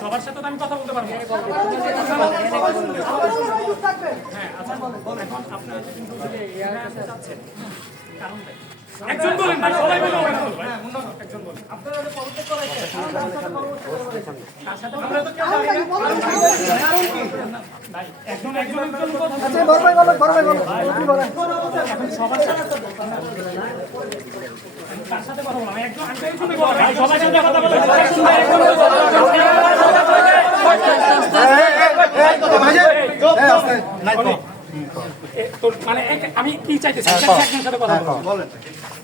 সবার সাথে তো আমি কথা বলতে পারবো। হ্যাঁ, আচ্ছা এখন আপনারা একজন বলেন ভাই, সবাই বলেন একজন বলেন। আপনারা পদত্যাগ করাইছেন, একজন আচ্ছা বড় ভাই বলো, বড় ভাই বলো, কি বলেন এখন সবার সাথে কার সাথে কথা বললাম? একজন একজনই বলেন ভাই, সবার সাথে কথা বলেন। মানে আমি কি চাইতেছি একজনের সাথে কথা বলেন,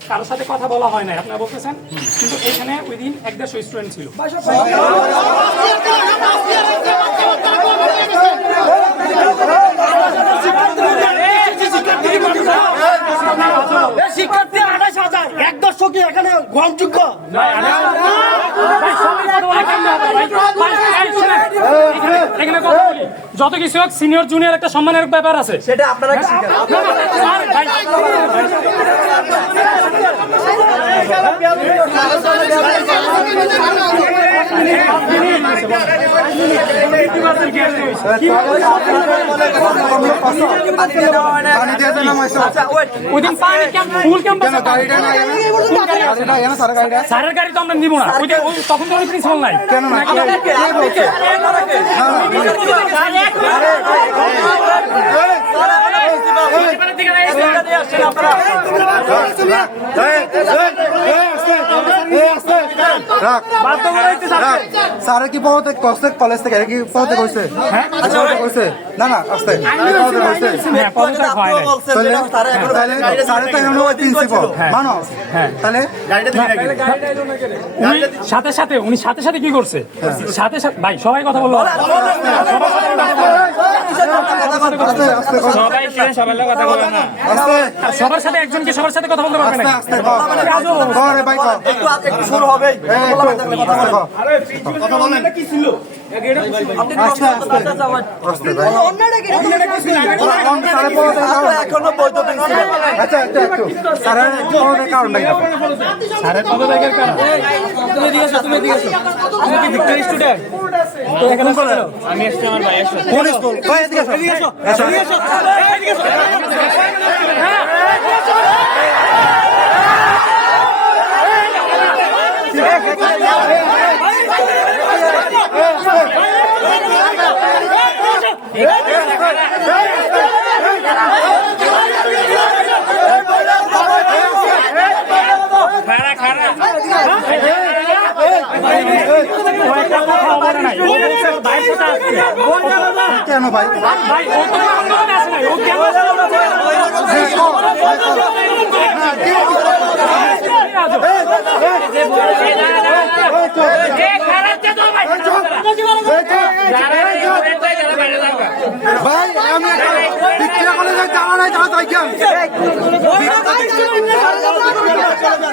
কারোর সাথে কথা বলা হয় না আপনারা বলতেছেন, কিন্তু এখানে ওই দিন 150 স্টুডেন্ট ছিল। শিক্ষার্থী 28,000 1/10 কি এখানে গ্রহণযোগ্য? যত কিছু হোক সিনিয়র জুনিয়র একটা সম্মানের ব্যাপার আছে, সেটা আপনারা স্যারের গাড়ি তো আমরা নিব না, তখন তো প্রিন্সিপাল নাই কেন না স্যার কি পদত্যাগ করছে কলেজ থেকে? কি পদত্যাগ হয়েছে? হয়েছে না না আসতে সাথে সাথে উনি সাথে সাথে কি করছে? সাথে সাথে ভাই সবাই কথা বললো, সবার সাথে একজন কি সবার সাথে কথা বলতে পারবে না? শুরু হবে এখনো বৈধ আমি এসছি আমার ভাই কেন ভাই ভাই আমি বিক্রিয়া কলেজে যাওয়া নাই তারা তাই কেন?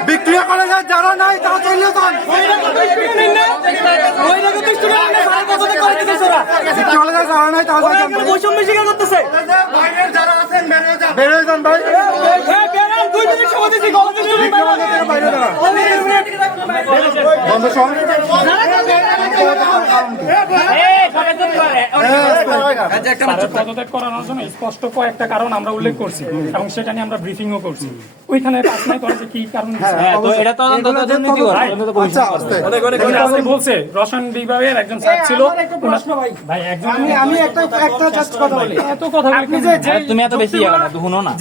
বিক্রিয়া কলেজে যারা নাই তারা চললে তো কলেজে যাওয়া নাই তারা বৈষম্য স্বীকার করতেছে। বেরোয় যান ভাই বন্ধ সব পদত্যাগ করানোর জন্য স্পষ্ট কয়েকটা কারণ আমরা উল্লেখ করছি এবং সেটা নিয়ে আমরা ব্রিফিংও করছি। ওইখানে কি কারণ বলছে রসায়ন বিভাগের একজন স্যার ছিল ভাই, একজন আমি একটা জাস্ট কথা বলি, এত কথা তুমি এত বেশি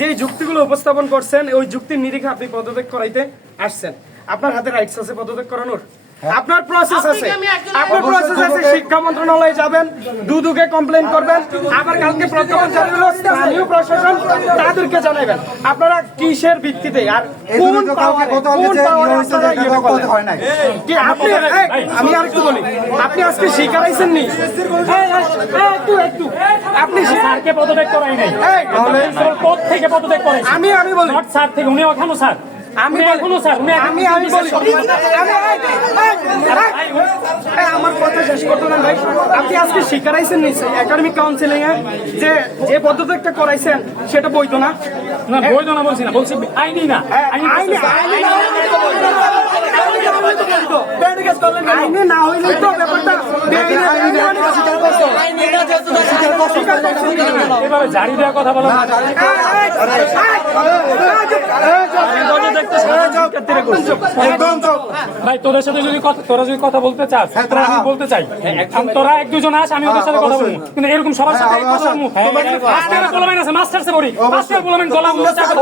যে যুক্তিগুলো উপস্থাপন করছেন ওই যুক্তির নিরিখে আপনি পদত্যাগ করাইতে আসছেন, আপনার হাতে রাইটস আছে পদত্যাগ করানোর, আপনার প্রসেস আছে, আপনার প্রসেস আছে। শিক্ষা মন্ত্রণালয়ে যাবেন, দুদুকে কমপ্লেইন করবেন, আবার কালকে প্রজ্ঞাপন জারি হলো স্থানীয় প্রশাসন তাদেরকে জানাবেন। আপনারা কিসের ভিত্তিতে আর কোন আমি আরেকটু বলি, আপনি আজকে শিকারাইছেন নি একটু আপনি স্যারকে পদত্যাগ করাই নাই, পদ থেকে পদত্যাগ করাই আমি বলি স্যার থেকে উনি ওখানে স্যার আমি এখনো স্যার আমি বলি আমার কথা শেষ করতে না ভাই, আপনি আজকে শিকারাইছেন নিশ্চয়ই একাডেমিক কাউন্সিলিং এ যে পদ্ধতি করাইছেন সেটা বৈধ না? না বৈধ না বলছি না, বলছি আইনি না, আইনে না হইলেই তো ব্যাপারটা এভাবে জারি দেওয়ার কথা বলো না। ভাই তোদের সাথে যদি তোরা যদি কথা বলতে চাস, আমি বলতে চাই, এখন তোরা এক দুজন আস, আমি ওদের সাথে কথা বলবো, কিন্তু এরকম সবার সাথে কথা বলবো। মাস্টার পোলামেন আছে, মাস্টার্সে পড়ি, মাস্টার পোলামেন গলা গুলো চাকা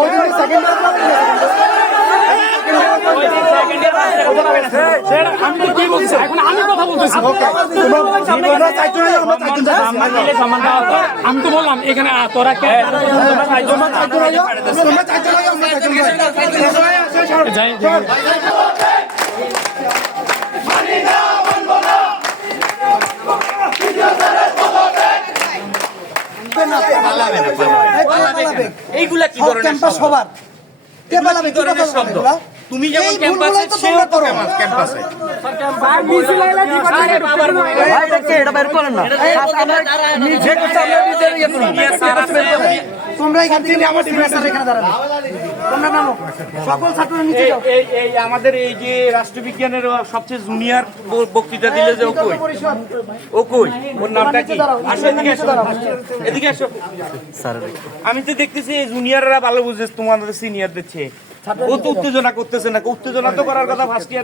আমি তো কি বলছি, এখন আমি কথা বলতেছি। আমি তো বললাম এখানে তোরা কে এইগুলা কি ধরনের সবার কে পালাবে কি ধরনের শব্দ? তুমি যেমন ক্যাম্পাসে সেও তো ক্যাম্পাসে তোমরা এখান থেকে আমার এখানে দাঁড়াবে, তোমরা নামো, সকল ছাত্ররা নিচে যাও। এই আমাদের এই যে রাষ্ট্রবিজ্ঞানের সবচেয়ে জুনিয়র বক্তৃতা দিলে যে ও কই ওর নামটা কি? আসো এদিকে আসো, এদিকে আসো। আমি তো দেখতেছি এই জুনিয়ররা ভালো বুঝে তোমাদের সিনিয়রদের চেয়ে। ও তো উত্তেজনা করতেছে না, উত্তেজনা তো করার কথা ফার্স্ট ইয়ার